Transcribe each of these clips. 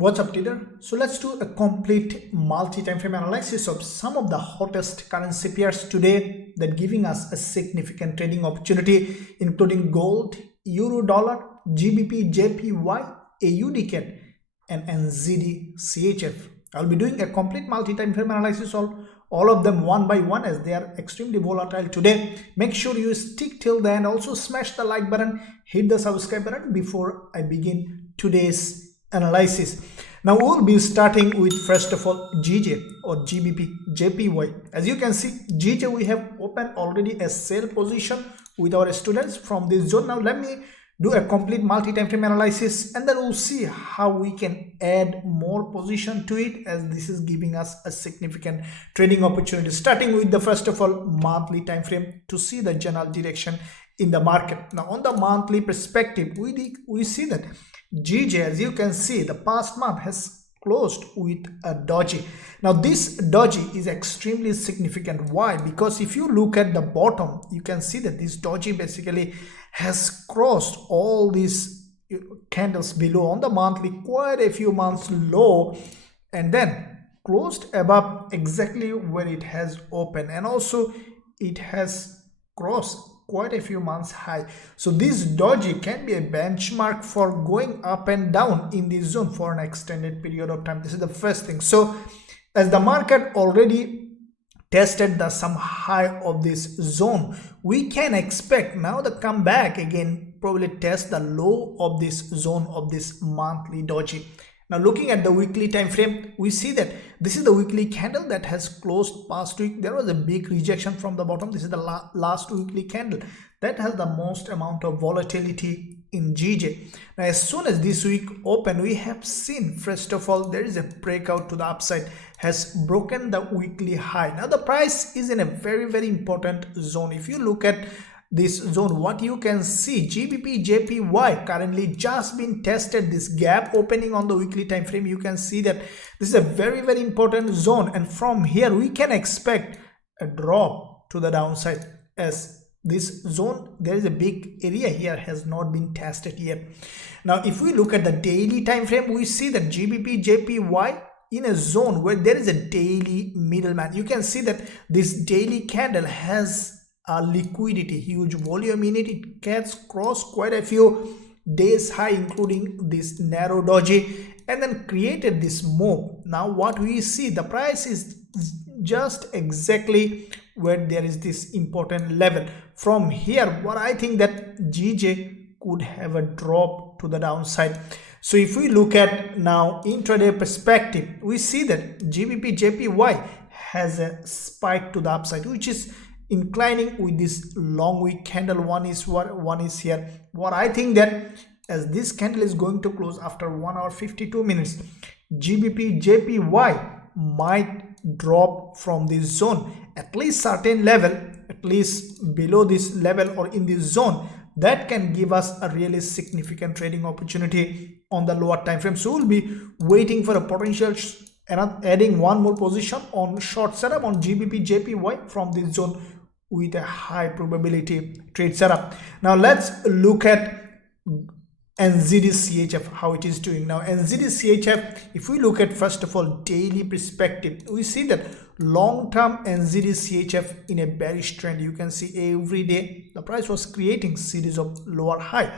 What's up, trader? So let's do a complete multi-time frame analysis of some of the hottest currency pairs today that giving us a significant trading opportunity, including gold, euro dollar, GBPJPY, AUDCAD, and NZDCHF. I'll be doing a complete multi-time frame analysis of all of them one by one as they are extremely volatile today. Make sure you stick till the end. Also smash the like button, hit the subscribe button before I begin today's analysis. Now we'll be starting with first of all GJ or GBPJPY. As you can see, GJ we have opened already a sell position with our students from this zone. Now let me do a complete multi-time frame analysis and then we'll see how we can add more position to it, as this is giving us a significant trading opportunity. Starting with the first of all monthly time frame to see the general direction in the market. Now on the monthly perspective, we see that GJ, as you can see, the past month has closed with a doji. Now this doji is extremely significant. Why? Because if you look at the bottom, you can see that this doji basically has crossed all these candles below on the monthly, quite a few months low, and then closed above exactly where it has opened, and also it has crossed quite a few months high. So this doji can be a benchmark for going up and down in this zone for an extended period of time. This is the first thing. So as the market already tested some high of this zone, we can expect now the comeback again, probably test the low of this zone of this monthly doji. Now looking at the weekly time frame, we see that this is the weekly candle that has closed past week. There was a big rejection from the bottom. This is the last weekly candle that has the most amount of volatility in GJ. Now as soon as this week open, we have seen first of all there is a breakout to the upside, has broken the weekly high. Now the price is in a very important zone. If you look at this zone, what you can see, GBPJPY currently just been tested this gap opening on the weekly time frame. You can see that this is a very important zone, and from here we can expect a drop to the downside, as this zone, there is a big area here has not been tested yet. Now if we look at the daily time frame, we see that GBPJPY in a zone where there is a daily middleman. You can see that this daily candle has a liquidity, huge volume in it. It gets crossed quite a few days high, including this narrow doji, and then created this move. Now what we see, the price is just exactly where there is this important level. From here, what I think that GJ could have a drop to the downside. So if we look at now intraday perspective, we see that GBPJPY has a spike to the upside, which is inclining with this long wick candle. One is here. What I think that as this candle is going to close after 1 hour 52 minutes, GBPJPY might drop from this zone at least certain level, at least below this level or in this zone. That can give us a really significant trading opportunity on the lower time frame. So we'll be waiting for a potential and adding one more position on short setup on GBPJPY from this zone with a high probability trade setup. Now let's look at NZDCHF, how it is doing. Now NZDCHF, if we look at first of all daily perspective, we see that long-term NZDCHF in a bearish trend. You can see every day the price was creating series of lower high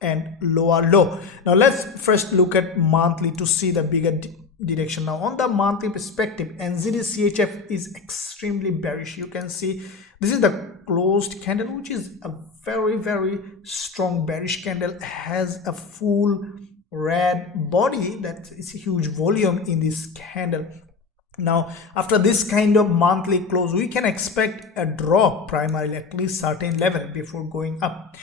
and lower low. Now let's first look at monthly to see the bigger direction. Now on the monthly perspective, NZDCHF is extremely bearish. You can see this is the closed candle, which is a very strong bearish candle, has a full red body, that is a huge volume in this candle. Now after this kind of monthly close, we can expect a drop primarily at least certain level before going up.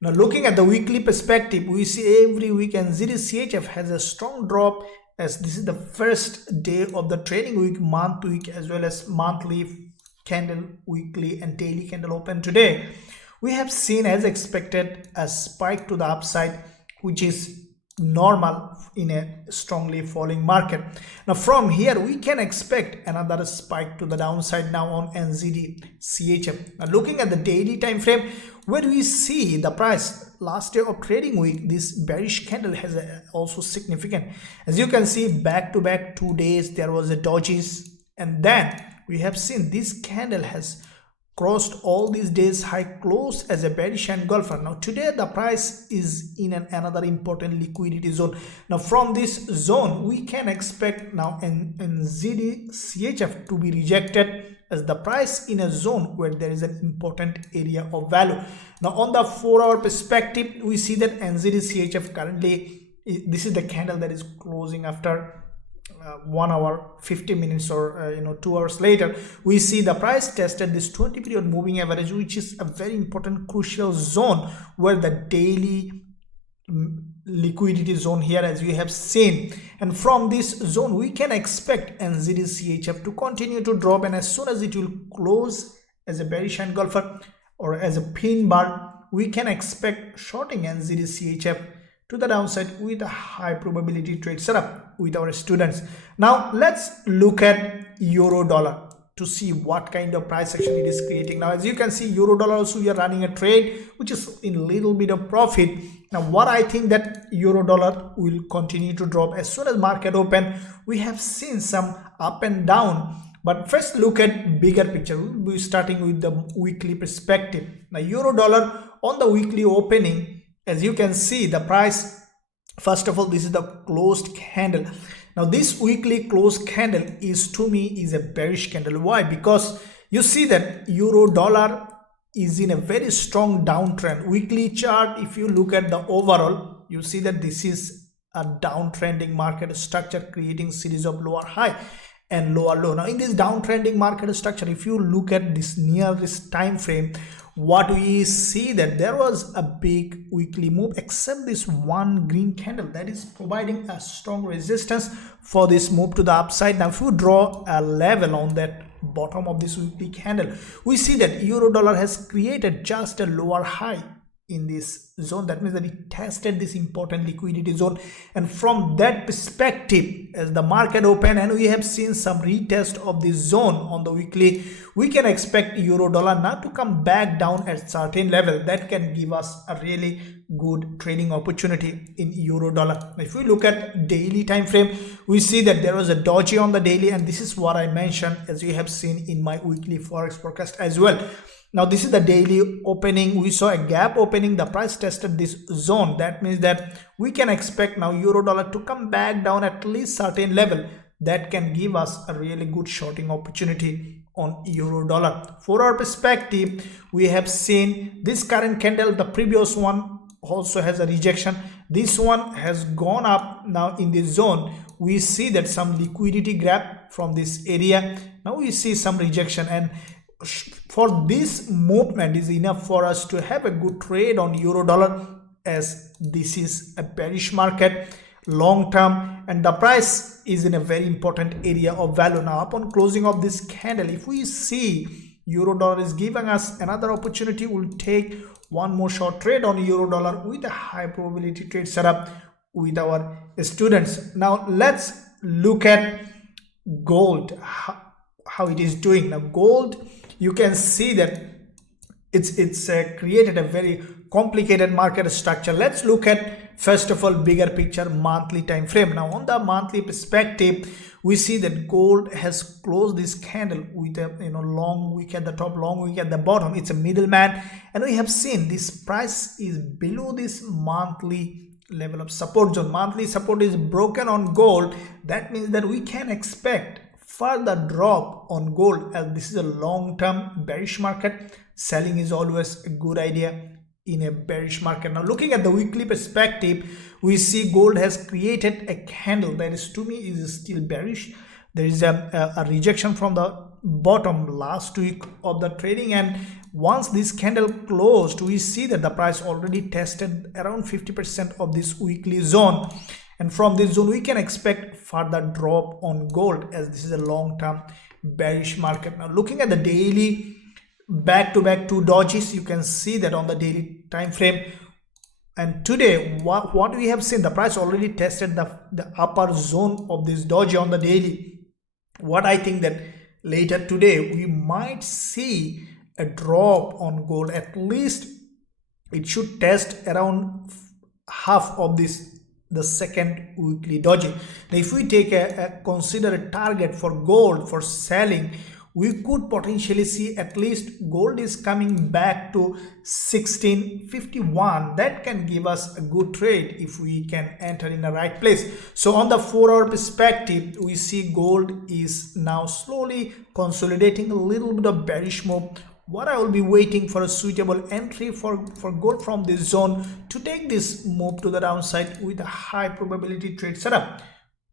Now looking at the weekly perspective, we see every week NZDCHF has a strong drop, as this is the first day of the trading week, month to week, as well as monthly candle, weekly and daily candle open today. We have seen, as expected, a spike to the upside, which is normal in a strongly falling market. Now from here we can expect another spike to the downside now on NZDCHF. Now looking at the daily time frame, where we see the price last day of trading week, this bearish candle has also significant. As you can see, back to back 2 days there was a dodges, and then we have seen this candle has crossed all these days high close as a bearish engulfer. Now today the price is in another important liquidity zone. Now from this zone we can expect now NZDCHF to be rejected as the price in a zone where there is an important area of value. Now on the 4-hour perspective, we see that NZDCHF currently, this is the candle that is closing after 1 hour 50 minutes or 2 hours later. We see the price tested this 20 period moving average, which is a very important crucial zone where the daily liquidity zone here, as we have seen, and from this zone we can expect NZDCHF to continue to drop, and as soon as it will close as a bearish engulfer or as a pin bar, we can expect shorting NZDCHF to the downside with a high probability trade setup with our students. Now let's look at euro dollar to see what kind of price action it is creating. Now as you can see, euro dollar also we are running a trade which is in a little bit of profit. Now what I think that euro dollar will continue to drop as soon as market open. We have seen some up and down, but first look at bigger picture. We'll be starting with the weekly perspective. Now euro dollar on the weekly opening, as you can see, the price, first of all, this is the closed candle. Now this weekly closed candle is, to me, is a bearish candle. Why? Because you see that euro dollar is in a very strong downtrend. Weekly chart, if you look at the overall, you see that this is a downtrending market structure creating series of lower high and lower low. Now in this downtrending market structure, if you look at this nearest time frame, what we see that there was a big weekly move, except this one green candle that is providing a strong resistance for this move to the upside. Now if you draw a level on that bottom of this weekly candle, we see that euro dollar has created just a lower high in this zone. That means that it tested this important liquidity zone, and from that perspective, as the market open and we have seen some retest of this zone on the weekly, we can expect euro dollar now to come back down at certain level that can give us a really good trading opportunity in euro dollar. If we look at daily time frame, we see that there was a doji on the daily, and this is what I mentioned as you have seen in my weekly forex forecast as well. Now this is the daily opening. We saw a gap opening, the price tested this zone. That means that we can expect now euro dollar to come back down at least certain level that can give us a really good shorting opportunity on euro dollar. 4-hour perspective, we have seen this current candle, the previous one also has a rejection, this one has gone up. Now in this zone we see that some liquidity grab from this area. Now we see some rejection, and for this movement is enough for us to have a good trade on euro dollar, as this is a bearish market long term and the price is in a very important area of value. Now upon closing of this candle, if we see euro dollar is giving us another opportunity, we'll take one more short trade on euro dollar with a high probability trade setup with our students. Now let's look at gold, how it is doing. Now gold, you can see that it's created a very complicated market structure. Let's look at, first of all, bigger picture, monthly time frame. Now on the monthly perspective, we see that gold has closed this candle with a long wick at the top, long wick at the bottom. It's a middleman, and we have seen this price is below this monthly level of support zone. Monthly support is broken on gold. That means that we can expect further drop on gold, as this is a long-term bearish market. Selling is always a good idea in a bearish market. Now looking at the weekly perspective, we see gold has created a candle that is, to me, is still bearish. There is a rejection from the bottom last week of the trading, and once this candle closed, we see that the price already tested around 50% of this weekly zone, and from this zone we can expect further drop on gold, as this is a long-term bearish market. Now looking at the daily, back-to-back 2 dojis, you can see that on the daily time frame And today, what we have seen, the price already tested the upper zone of this doji on the daily. What I think that later today we might see a drop on gold. At least it should test around half of this, the second weekly doji. Now if we take consider a target for gold for selling, we could potentially see at least gold is coming back to 1651. That can give us a good trade if we can enter in the right place. So on the 4-hour perspective, we see gold is now slowly consolidating, a little bit of bearish move. What I will be waiting for a suitable entry for gold from this zone to take this move to the downside with a high probability trade setup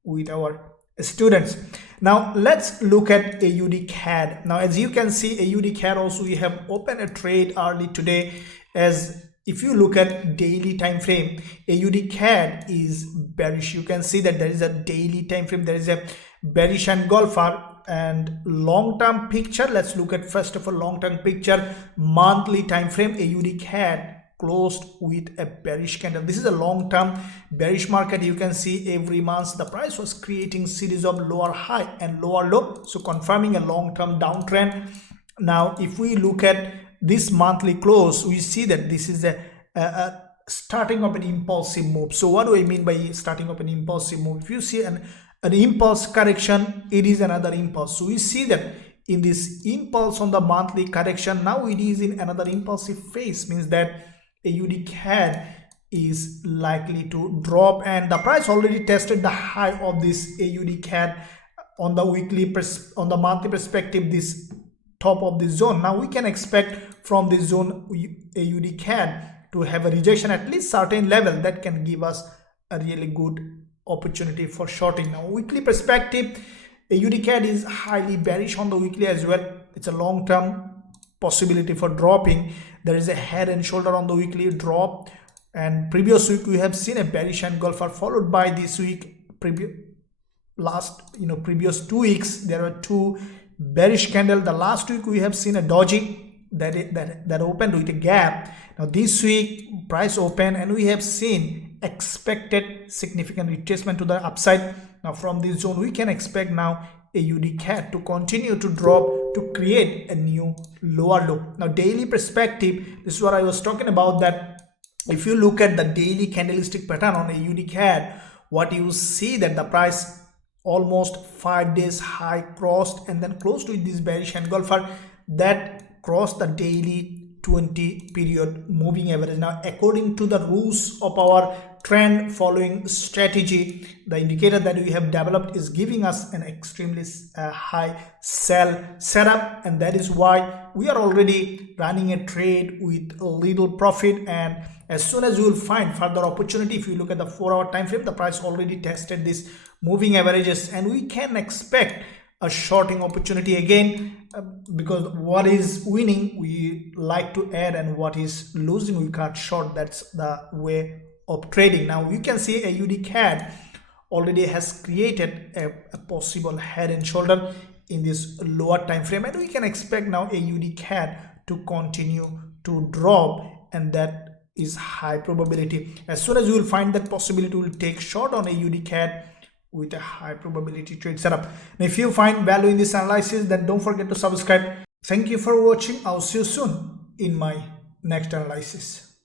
with our students. Now let's look at AUDCAD. Now as you can see, AUDCAD also we have opened a trade early today. As if you look at daily time frame, AUDCAD is bearish. You can see that there is a daily time frame, there is a bearish engulfer. And long-term picture, let's look at first of all long-term picture, monthly time frame. AUDCAD closed with a bearish candle. This is a long-term bearish market. You can see every month the price was creating series of lower high and lower low, so confirming a long-term downtrend. Now if we look at this monthly close, we see that this is a starting of an impulsive move. So what do I mean by starting of an impulsive move? If you see an impulse correction, it is another impulse. So we see that in this impulse on the monthly correction, now it is in another impulsive phase, means that AUDCAD is likely to drop, and the price already tested the high of this AUDCAD on the weekly on the monthly perspective, this top of this zone. Now we can expect from this zone AUDCAD to have a rejection at least certain level that can give us a really good opportunity for shorting. Now weekly perspective, AUDCAD is highly bearish on the weekly as well. It's a long-term possibility for dropping. There is a head and shoulder on the weekly drop, and previous week we have seen a bearish engulfer, followed by this week previous 2 weeks there were two bearish candle. The last week we have seen a doji that opened with a gap. Now this week price opened and we have seen expected significant retracement to the upside. Now from this zone we can expect now AUDCAD to continue to drop to create a new lower low. Now daily perspective, this is what I was talking about, that if you look at the daily candlestick pattern on AUDCAD, what you see that the price almost 5 days high crossed and then closed with this bearish engulfer that crossed the daily 20 period moving average. Now according to the rules of our trend following strategy, the indicator that we have developed is giving us an extremely high sell setup, and that is why we are already running a trade with a little profit. And as soon as you will find further opportunity, if you look at the 4-hour time frame, the price already tested this moving averages, and we can expect a shorting opportunity again, because what is winning we like to add, and what is losing we can't short. That's the way of trading. Now you can see AUDCAD already has created a possible head and shoulder in this lower time frame, and we can expect now AUDCAD to continue to drop, and that is high probability. As soon as you will find that possibility, we will take short on AUDCAD with a high probability trade setup. And if you find value in this analysis, then don't forget to subscribe. Thank you for watching. I'll see you soon in my next analysis.